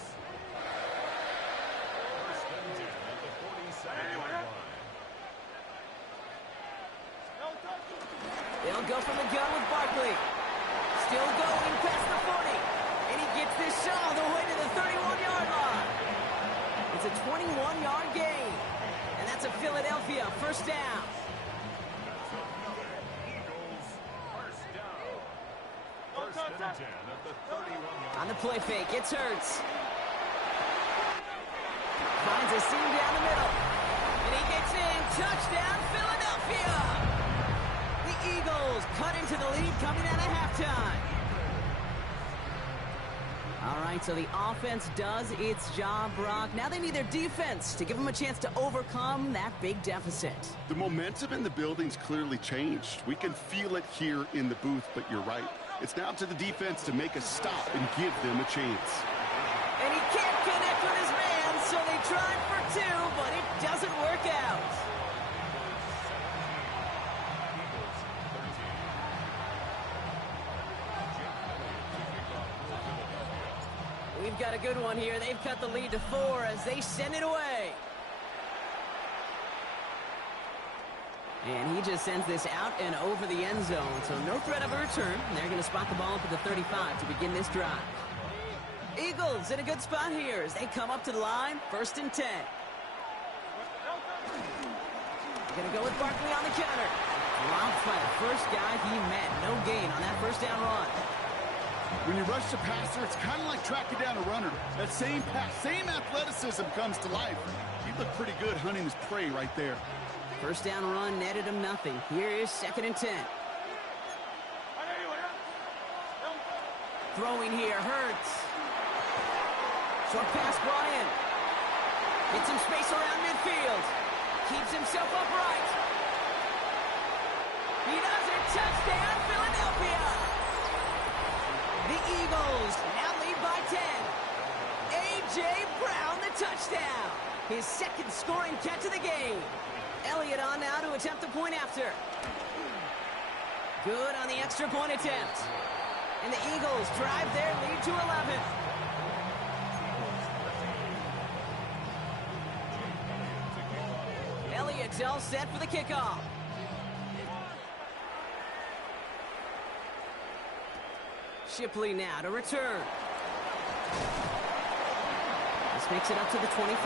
1st and 10 at the 47-yard line. They'll go from the gun with Barkley. Still going past the 40. And he gets this all the way to the 31-yard line. It's a 21-yard gain. And that's a Philadelphia 1st down. Eagles, 1st down. 1st and 10 at the 31-yard line. On the play fake, it's Hurts. Finds a seam down the middle. And he gets in. Touchdown, Philadelphia! The Eagles cut into the lead coming out of halftime. All right, so the offense does its job, Brock. Now they need their defense to give them a chance to overcome that big deficit. The momentum in the building's clearly changed. We can feel it here in the booth, but you're right. It's now to the defense to make a stop and give them a chance. And he can't connect with his man, so they tried for 2, but it doesn't work out. We've got a good one here. They've cut the lead to 4 as they send it away. And he just sends this out and over the end zone. So no threat of a return. They're going to spot the ball up at the 35 to begin this drive. Eagles in a good spot here as they come up to the line. 1st and 10. They're going to go with Barkley on the counter. Dropped by the first guy he met. No gain on that 1st down run. When you rush the passer, it's kind of like tracking down a runner. That same pass, same athleticism comes to life. He looked pretty good hunting his prey right there. 1st down run netted him nothing. Here is 2nd and 10. Throwing here, Hurts. Short pass brought in. Gets some space around midfield. Keeps himself upright. He does it. Touchdown, Philadelphia. The Eagles now lead by 10. A.J. Brown, the touchdown. His 2nd scoring catch of the game. Elliott on now to attempt the point after. Good on the extra point attempt. And the Eagles drive their lead to 11. Elliott's all set for the kickoff. Shipley now to return. This makes it up to the 25.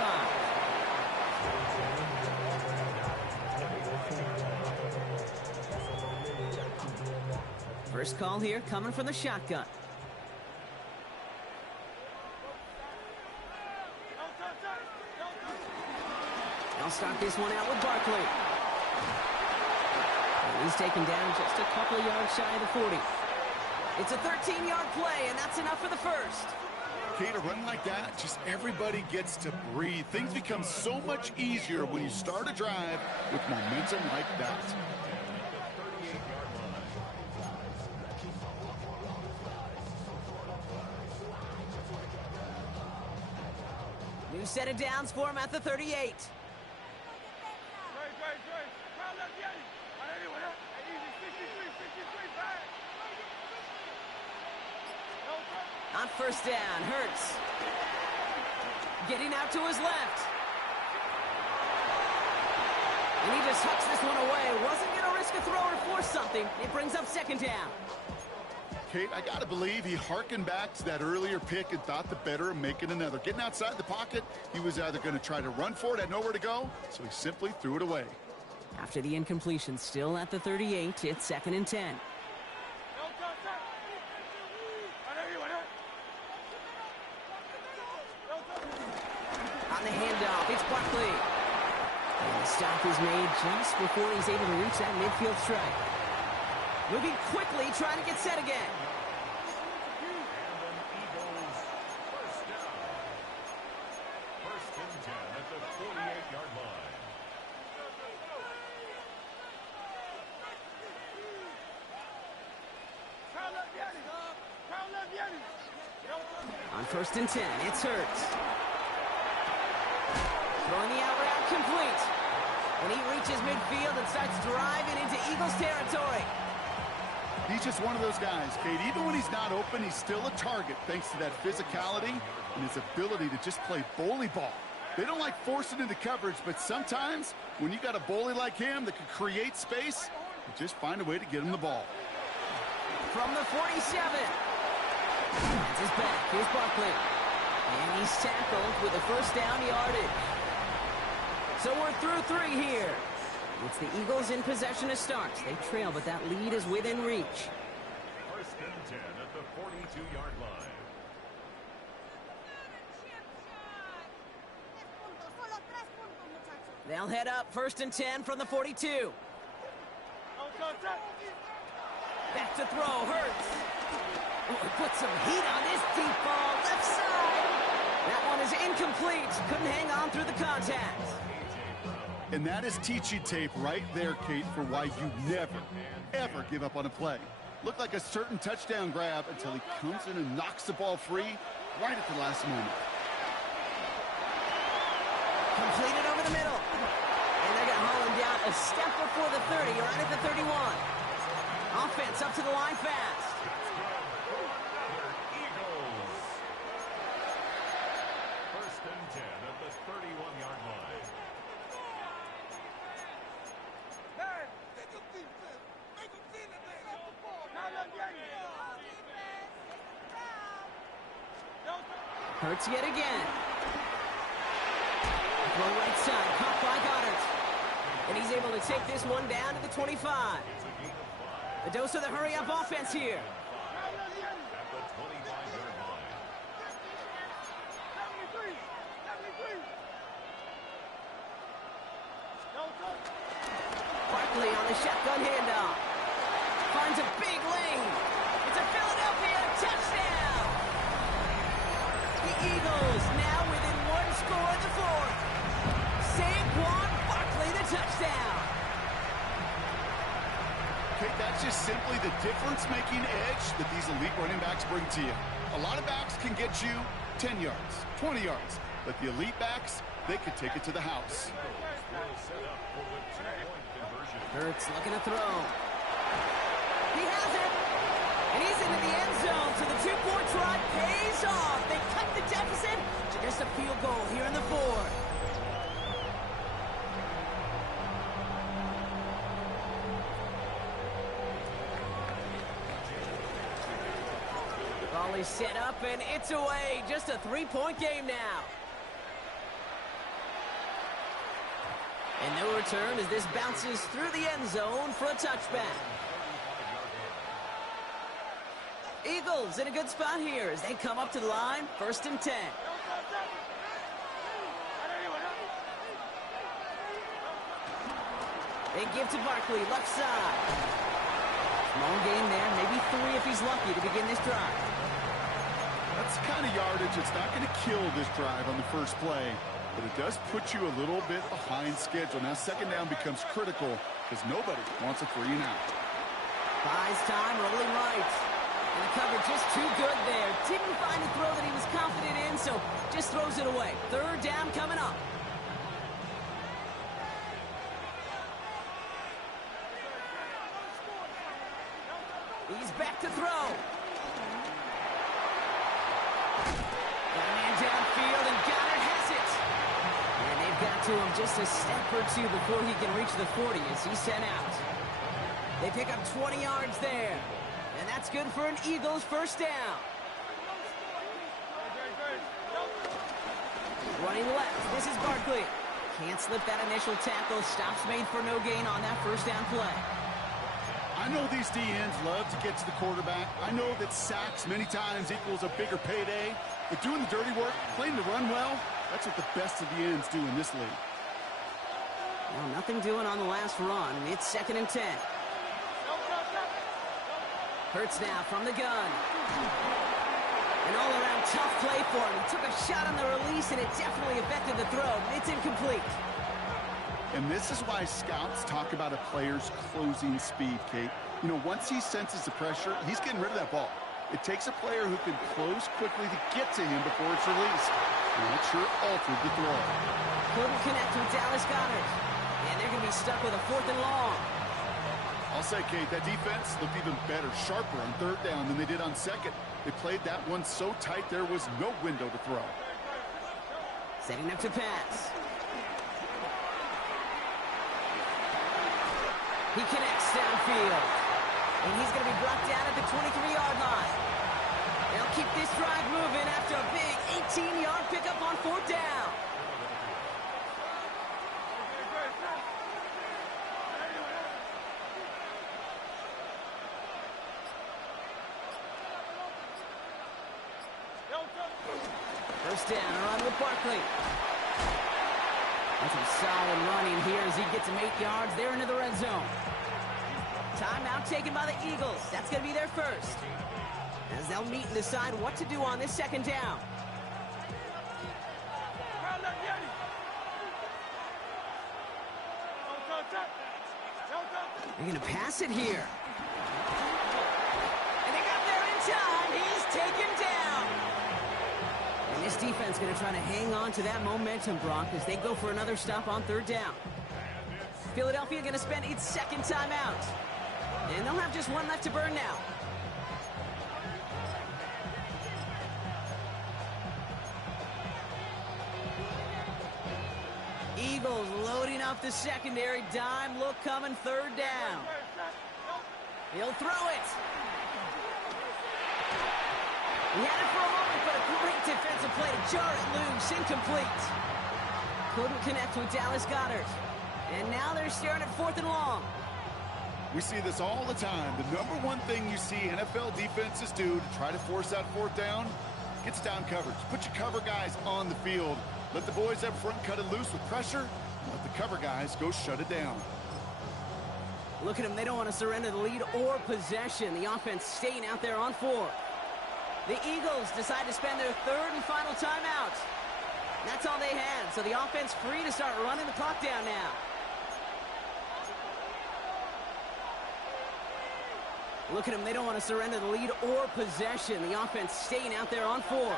First call here coming from the shotgun. They'll start this one out with Barkley. And he's taken down just a couple of yards shy of the 40. It's a 13-yard play, and that's enough for the first. Okay, to run like that, just everybody gets to breathe. Things become so much easier when you start a drive with momentum like that. New set of downs for him at the 38. On first down, Hurts. Getting out to his left. And he just hucks this one away. Wasn't going to risk a throw or force something. It brings up second down. Kate, I got to believe he hearkened back to that earlier pick and thought the better of making another. Getting outside the pocket, he was either going to try to run for it, had nowhere to go, so he simply threw it away. After the incompletion, still at the 38, it's 2nd and 10. On the handoff, it's Barkley. And the stop is made just before he's able to reach that midfield strike. Moving quickly, trying to get set again. First and 10 at the 48-yard line. On 1st and 10, it's Hurts. Throwing the out route complete. And he reaches midfield and starts driving into Eagles territory. He's just one of those guys, Kate. Even when he's not open, he's still a target thanks to that physicality and his ability to just play bully ball. They don't like forcing into coverage, but sometimes when you got a bully like him that can create space, you just find a way to get him the ball. From the 47. That's his back. Here's Barkley. And he's tackled with a first down yardage. So we're through 3 here. It's the Eagles in possession to start. They trail, but that lead is within reach. First and 10 at the 42-yard line. They'll head up 1st and 10 from the 42. Back to throw, Hurts. Oh, put some heat on this deep ball, left side. That one is incomplete. Couldn't hang on through the contact. And that is teaching tape right there, Kate, for why you never, ever give up on a play. Looked like a certain touchdown grab until he comes in and knocks the ball free right at the last moment. Completed over the middle. And they're going to haul him down a step before the 30, right at the 31. Offense up to the line fast. Eagles. First and 10 at the 31-yard line. Hurts yet again. Throw right side, caught by Goddard. And he's able to take this one down to the 25. A dose of the hurry-up offense here. At the 25-yard line. Barkley on the shotgun handoff. Finds a big lane. It's a Philadelphia touchdown. The Eagles now within 1 score in the 4th. Saquon Barkley the touchdown. Kate, that's just simply the difference-making edge that these elite running backs bring to you. A lot of backs can get you 10 yards, 20 yards, but the elite backs, they could take it to the house. Hurts looking to throw. He has it. And he's into the end zone, so the 2-point try pays off. They cut the deficit to just a field goal here in the 4th. is set up, and it's away. Just a three-point game now. And no return as this bounces through the end zone for a touchback. Eagles in a good spot here as they come up to the line, 1st and 10. They give to Barkley, left side. Small gain there, maybe 3 if he's lucky to begin this drive. That's the kind of yardage it's not going to kill this drive on the first play, but it does put you a little bit behind schedule. Now 2nd down becomes critical because nobody wants a 3 and out. Buys time, rolling right. And the cover just too good there. Didn't find a throw that he was confident in, so just throws it away. 3rd down coming up. He's back to throw. Got a man downfield, and Goddard has it. And they've got to him just a step or 2 before he can reach the 40 as he's sent out. They pick up 20 yards there. And that's good for an Eagles 1st down. Running left, this is Barkley. Can't slip that initial tackle. Stops made for no gain on that 1st down play. I know these DNs love to get to the quarterback. I know that sacks many times equals a bigger payday. But doing the dirty work, playing the run well, that's what the best of the ends do in this league. Well, nothing doing on the last run. It's 2nd and 10. Hurts now from the gun. An all-around tough play for him. He took a shot on the release, and it definitely affected the throw. It's incomplete. And this is why scouts talk about a player's closing speed, Kate. You know, once he senses the pressure, he's getting rid of that ball. It takes a player who can close quickly to get to him before it's released. And that sure altered the throw. Couldn't connect with Dallas Goddard. And they're going to be stuck with a 4th and long. I'll say, Kate, that defense looked even better, sharper on 3rd down than they did on 2nd. They played that one so tight there was no window to throw. Setting up to pass. He connects downfield. And he's going to be brought down at the 23-yard line. They'll keep this drive moving after a big 18-yard pickup on 4th down. First down, a run with Barkley. And some solid running here as he gets him 8 yards there into the red zone. Timeout taken by the Eagles. That's going to be their first. As they'll meet and decide what to do on this 2nd down. They're going to pass it here. And they got there in time. He's taken down. And this defense is going to try to hang on to that momentum, Brock, as they go for another stop on 3rd down. Philadelphia going to spend its 2nd timeout. And they'll have just 1 left to burn now. Eagles loading up the secondary. Dime look coming 3rd down. He'll throw it. He had it for a moment, but a great defensive play to jar it loose. Incomplete. Couldn't connect with Dallas Goddard. And now they're staring at 4th and long. We see this all the time. The number one thing you see NFL defenses do to try to force that 4th down, gets down coverage. Put your cover guys on the field. Let the boys up front cut it loose with pressure. Let the cover guys go shut it down. Look at them. They don't want to surrender the lead or possession. The offense staying out there on 4. The Eagles decide to spend their 3rd and final timeout. That's all they had, so the offense free to start running the clock down now. Look at them. They don't want to surrender the lead or possession. The offense staying out there on 4.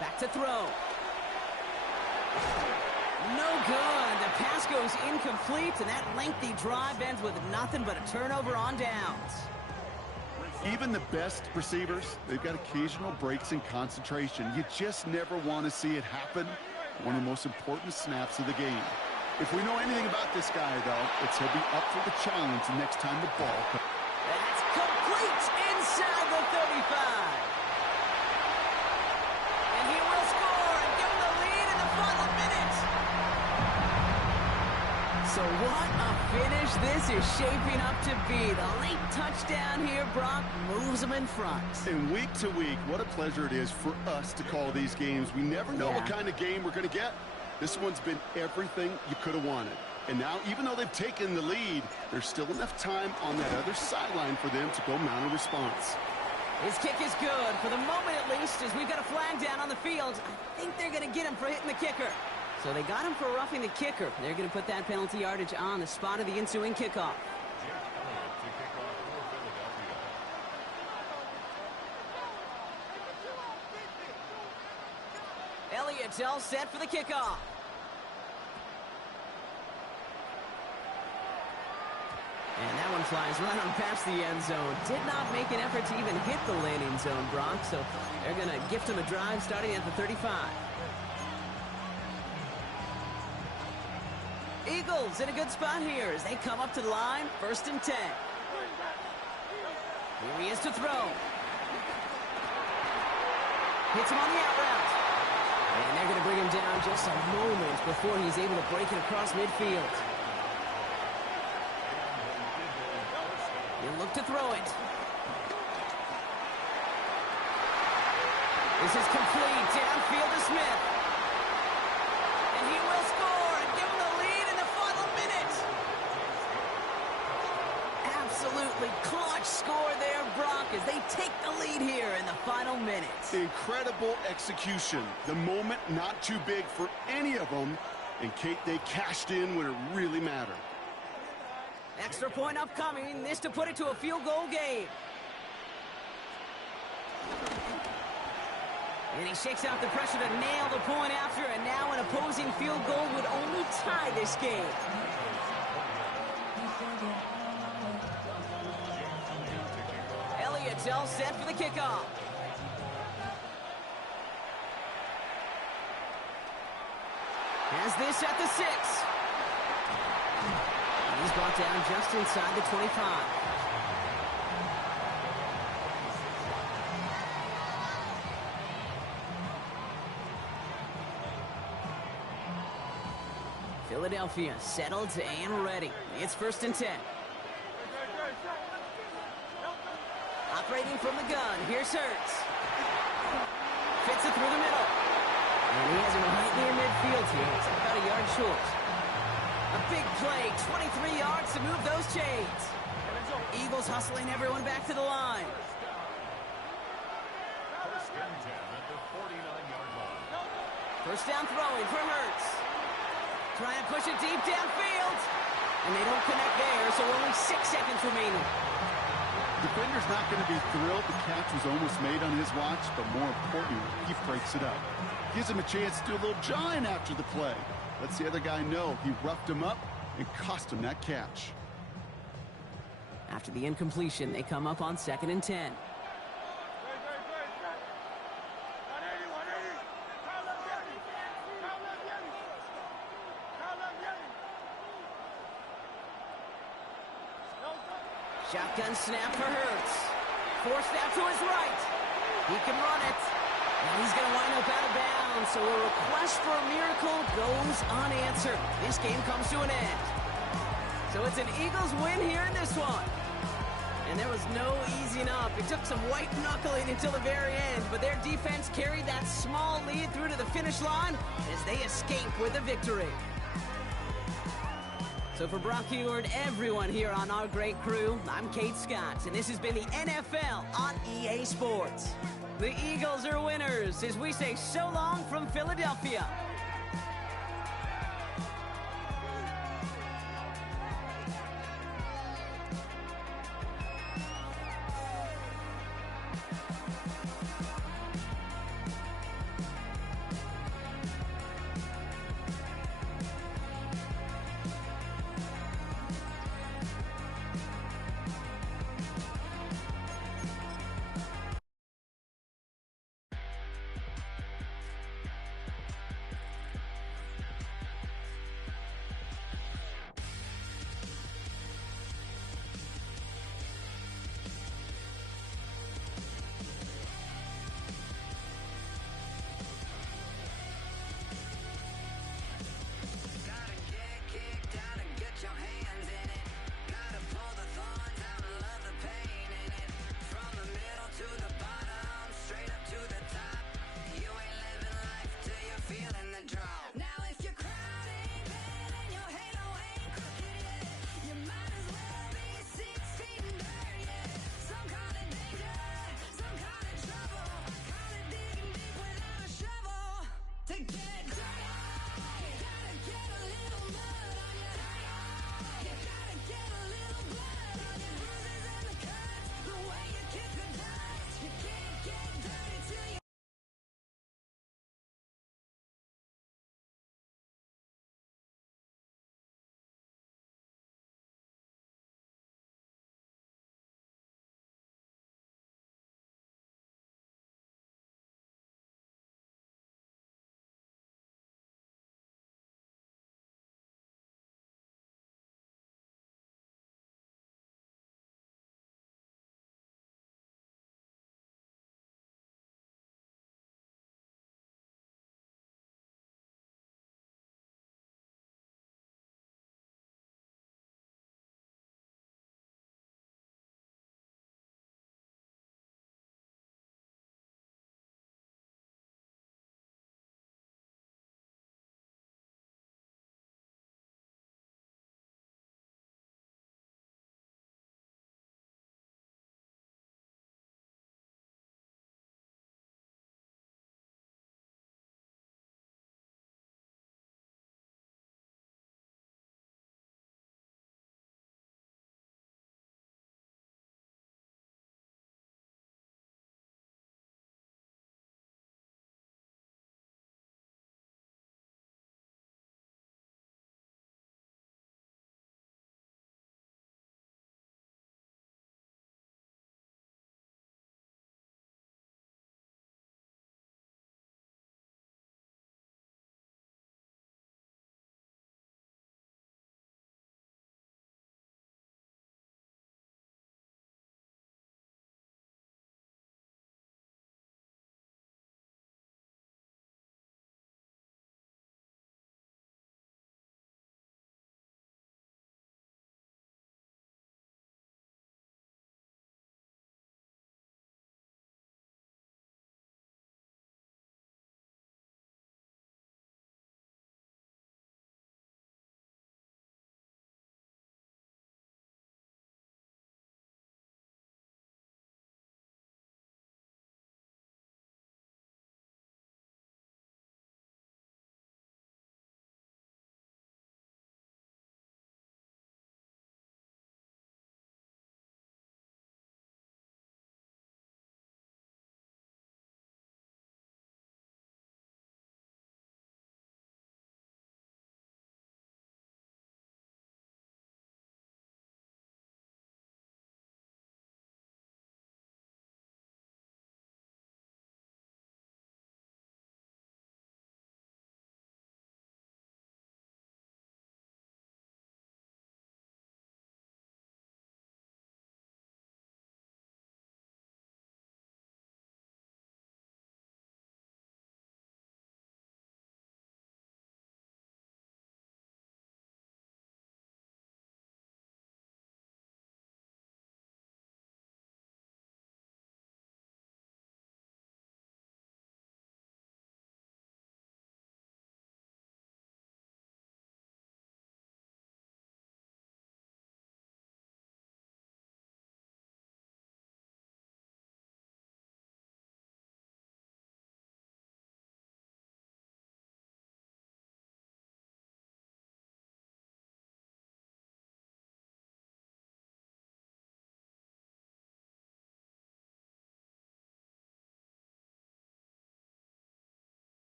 Back to throw. No good. The pass goes incomplete, and that lengthy drive ends with nothing but a turnover on downs. Even the best receivers, they've got occasional breaks in concentration. You just never want to see it happen. One of the most important snaps of the game. If we know anything about this guy, though, it's he'll be up for the challenge the next time the ball comes. That's complete inside the 35. So what a finish this is shaping up to be. The late touchdown here, Brock, moves them in front. And week to week, what a pleasure it is for us to call these games. We never know what kind of game we're going to get. This one's been everything you could have wanted. And now, even though they've taken the lead, there's still enough time on that other sideline for them to go mount a response. His kick is good, for the moment at least, as we've got a flag down on the field. I think they're going to get him for hitting the kicker. So they got him for roughing the kicker. They're going to put that penalty yardage on the spot of the ensuing kickoff. Elliott's all set for the kickoff. And that one flies right on past the end zone. Did not make an effort to even hit the landing zone, Brock. So they're going to gift him a drive starting at the 35. Eagles in a good spot here as they come up to the line. 1st and 10. Here he is to throw. Hits him on the out route. And they're going to bring him down just a moment before he's able to break it across midfield. He'll look to throw it. This is complete. Downfield to Smith. And he will score and give him the lead in the final minute. Absolutely clutch score there, Brock, as they take the lead here in the final minute. Incredible execution. The moment not too big for any of them. And Kate, they cashed in when it really mattered. Extra point upcoming. This to put it to a field goal game. And he shakes out the pressure to nail the point after, and now an opposing field goal would only tie this game. Elliott's all set for the kickoff. Has this at the 6. He's brought down just inside the 25. Philadelphia settled and ready. It's 1st and 10. Operating from the gun. Here's Hurts. Fits it through the middle. And he has him right near midfield here. It's about a yard short. A big play, 23 yards to move those chains. Eagles hustling everyone back to the line. 1st and 10 at the 49-yard line. First down throwing for Hurts. Trying to push it deep downfield. And they don't connect there, so only 6 seconds remaining. Defender's not going to be thrilled the catch was almost made on his watch, but more importantly, he breaks it up. Gives him a chance to do a little jawing after the play. Lets the other guy know he roughed him up and cost him that catch. After the incompletion, they come up on 2nd and 10. Shotgun snap for Hurts. Forced out to his right. He can run it. And he's going to wind up out of bounds. So a request for a miracle goes unanswered. This game comes to an end. So it's an Eagles win here in this one. And there was no easing up. It took some white knuckling until the very end. But their defense carried that small lead through to the finish line as they escape with a victory. So for Brock Heward, everyone here on our great crew, I'm Kate Scott, and this has been the NFL on EA Sports. The Eagles are winners as we say so long from Philadelphia.